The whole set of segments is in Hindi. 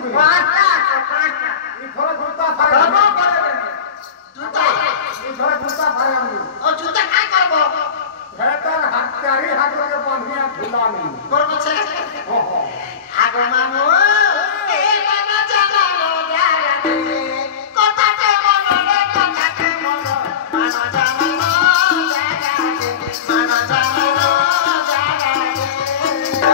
होगी पांचटा थोड़ा जूता फाड़ जूता थोड़ा जूता फाड़ और जूता काय करबो बेहतर हत्यारी हाथ के बांधिया झूला नहीं करबो छे ओहो आगो मामो ए मामा जाना लो जारा दे কথা কে মনো রে কথা কে মনো মানা জানা লো জারা দে মানা জানা লো জারা দে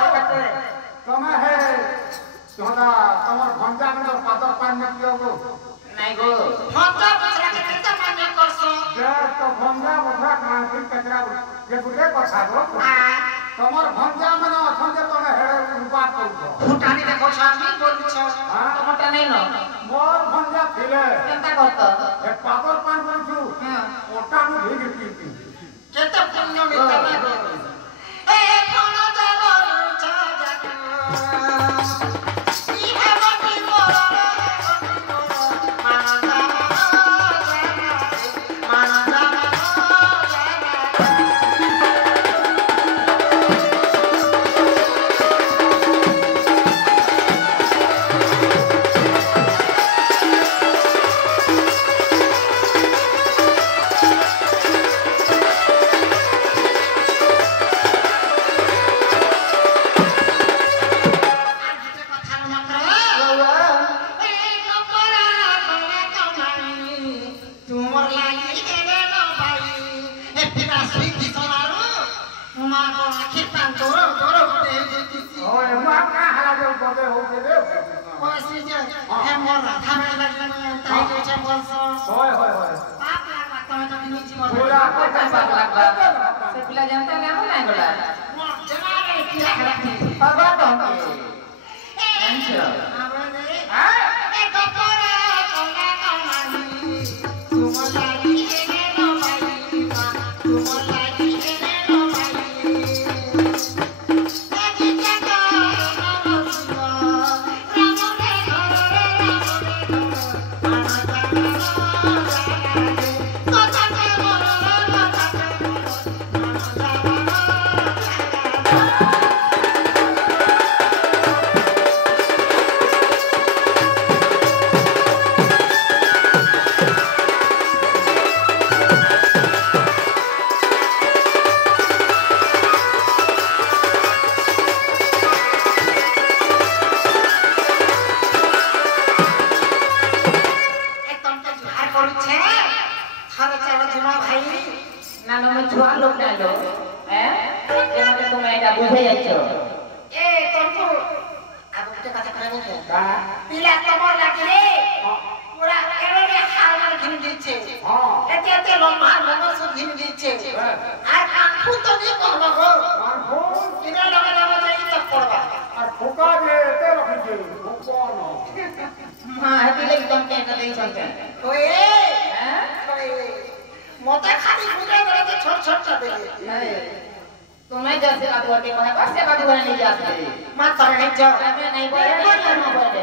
तुम्हें है तुम्हारा तुम्हार भंजा में तो पादर पान में किया गो नहीं गो भंजा बचरा के कितना मान्य करसो जे तो भंजा मुठा कांटी कचरा ये गुटे कथा गो तुम्हार भंजा में ना अथन जे तुम्हें है रूपा करू फुटानी देखो छामी बोलू छ टमाटा नहीं न मोर भंजा थिले केनता करत ए पादर पान करू ओटा में भीग पीती केते पुण्य मिलता ना ए खाना जानो छ जाको ई है बनी मोरा माना जाना माना जाना तुम्हें जैसे बात बोलते को है बस से बात बोलने नहीं जाते मत समझ जाओ मैं नहीं बोले नहीं बोले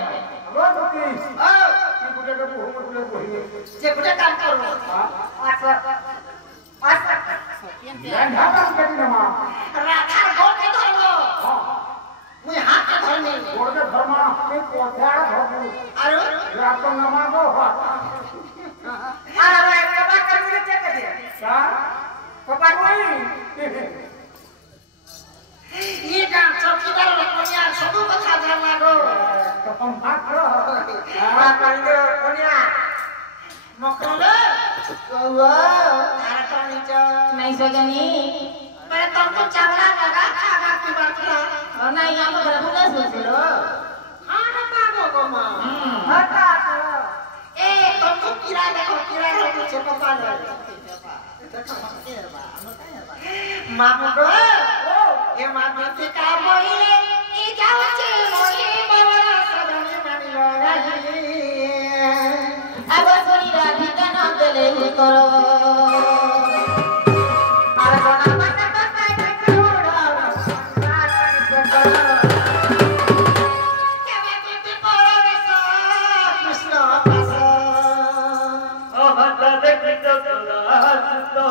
जे गुटे काम करू राखा गोल के धरलो मुई हाथ के धरनी गोड़ के धर्मा के कोठाड़ा धरबू अरे रात को नमाजो हो अरे कबा करबी चेक दे का कबा कोई ये काम चौकीदार कोनिया सब कथा धरना गो तो तुम हाथ रो बा करियो कोनिया मकले वो तारा कानी च नहीं सजनी मैं तुमको चावला लगा खागा की बात रा और नहीं हम घर बुला सोचलो हां हटा गो मां हटा ए तुमको कीड़ा देखो कीड़ा रो मुझे पता नहीं मामू गो ଏ ମାଟି କା ବୋଇଲେ ଇ ଯାଉଛି ମୋଇ ବାବରା ସଦଣି ମାନିବ ନାହିଁ ଆଗ ଶୁଣି ରାଧିକା ନ ଦେଲେ ଉତ୍ତର ଆରେ ଜଣା ମାନେ କଥା ଦେଖୁଡ କେବେ କେତେ ପରବେଶ କୃଷ୍ଣ ପାସ ଓ ହତ ଦେଖି ତ ସୁରାତ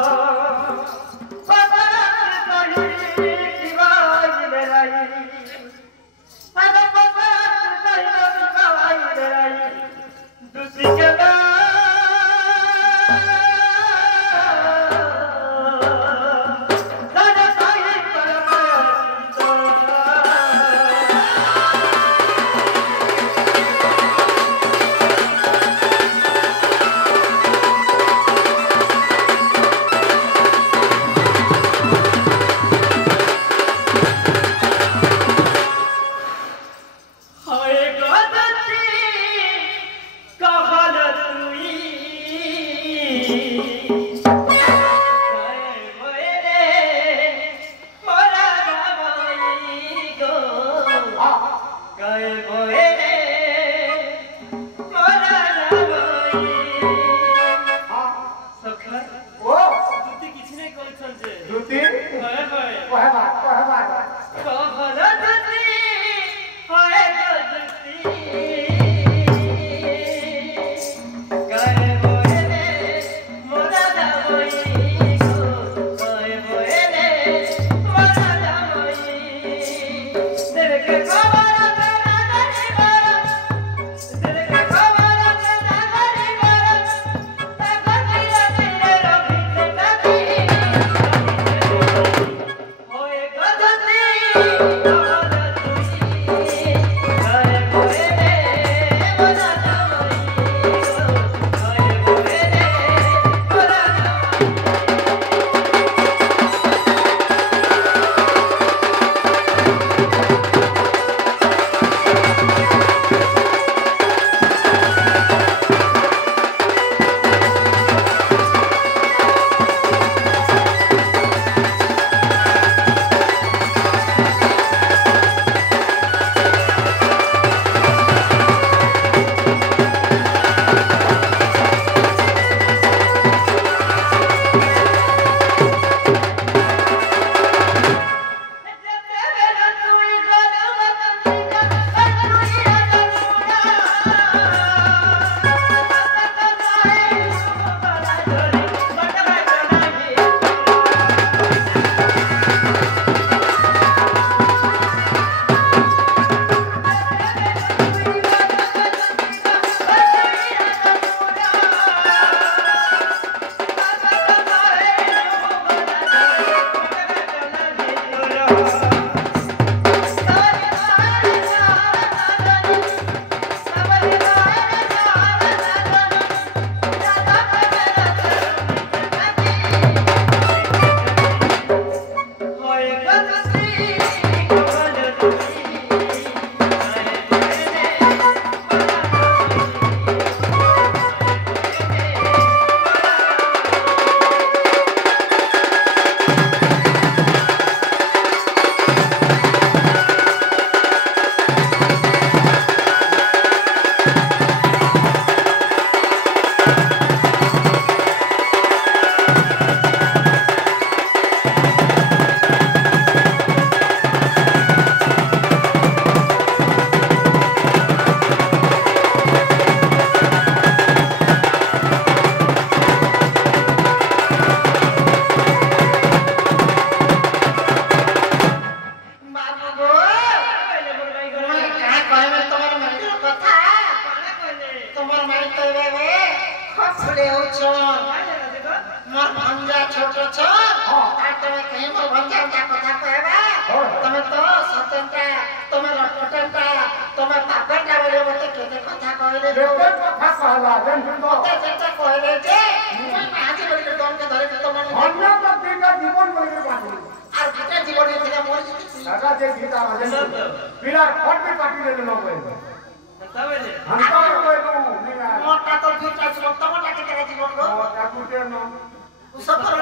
ସଫଳ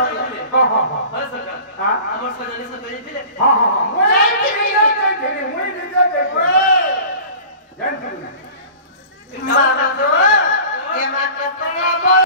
ହଁ ହଁ ହଁ ହଁ ସରକାର ହଁ ଆମର ସଜনী ସତ ଯାଇଥିଲେ ହଁ ହଁ ମୁଁ ଯାଇଥିଲି ଜାଣିଥିଲି ବାବା